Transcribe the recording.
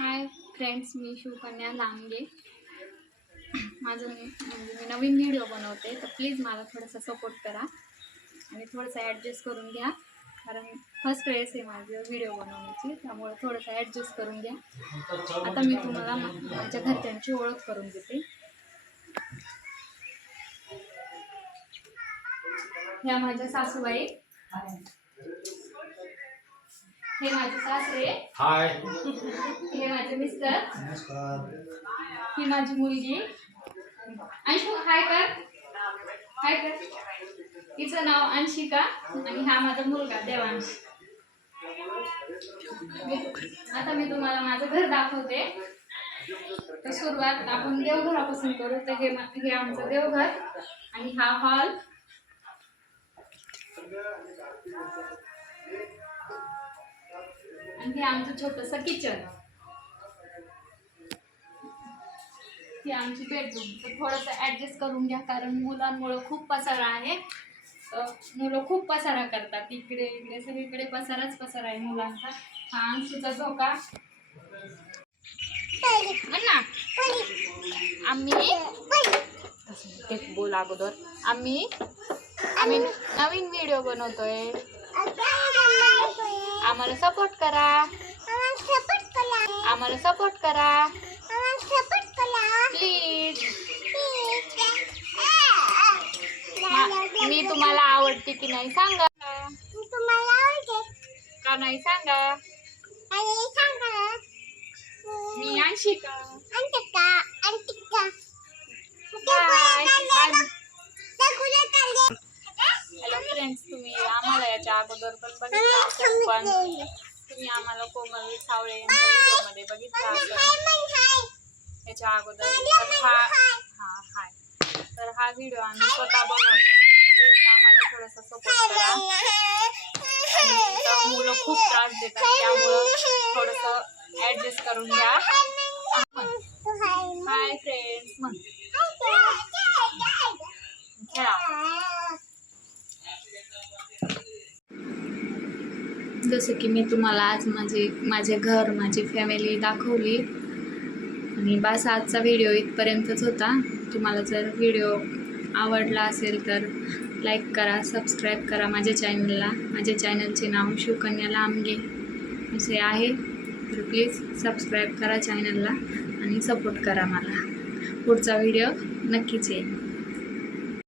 Hi friends मी शिवकन्या लांबे माझं म्हणजे मी नवीन video बनवते तर प्लीज मला थोडंसं सपोर्ट करा आणि थोडंसं ॲडजस्ट करून घ्या. कारण फर्स्ट वेळेस आहे माझं व्हिडिओ बनवण्याची त्यामुळे थोडंसं ॲडजस्ट करून घ्या. आता मी तुम्हाला माझ्या घरच्यांची ओळख करून देते. ह्या माझ्या सासूबाई. हे माझे सासरे. हाय. हे माझे मिस्टर. नमस्कार. ही माझी मुलगी. अंशू हाय कर. हाय कर. हिचं नाव अंशिका आणि हा माझा मुलगा देवांश. आता मी तुम्हाला माझं घर दाखवते. तर सुरुवात आपण देवघरापासून करू. तर हे हे आमचं देवघर आणि हा हॉल. आणि हे आमचं छोटस किचन ही आमची बेडरूम तर थोडंसं ॲडजस्ट करून घ्या कारण मुलांमुळं खूप पसारा आहे. मुलं खूप पसारा करतात. इकडे इकडे सगळीकडे पसाराच पसारा आहे मुलांचा. हा आमचा झोका आम्ही बोल अगोदर. आम्ही आम्ही नवीन व्हिडिओ बनवतोय. आम्हाला सपोर्ट करा. आम्हाला सपोर्ट करा. प्लीज मी तुम्हाला आवडते की नाही सांगा. का नाही सांगा? मी अंशिका बाय हॅलो फ्रेंड्स तुम्ही आम्हाला याच्या अगोदर पण बघितलं पण तुम्ही आम्हाला कोमल सावळे यांच्या व्हिडिओमध्ये बघितलं असेल. याच्या अगोदर हा हा हाय. तर हा व्हिडिओ आम्ही स्वतः बनवतो प्लीज आम्हाला थोडासा सपोर्ट करा. मुलं खूप त्रास देतात त्यामुळं थोडंसं ॲडजस्ट करून घ्या. हाय फ्रेंड्स म्हण जसं की मी तुम्हाला आज माझे माझे घर माझी फॅमिली दाखवली. आणि बस आजचा व्हिडिओ इथपर्यंतच होता. तुम्हाला जर व्हिडिओ आवडला असेल तर लाईक करा सबस्क्राईब करा माझ्या चॅनलला माझ्या चॅनलचे नाव शिवकन्या लांबगे असे आहे. तर प्लीज सबस्क्राईब करा चॅनलला आणि सपोर्ट करा मला. पुढचा व्हिडिओ नक्कीच येईल.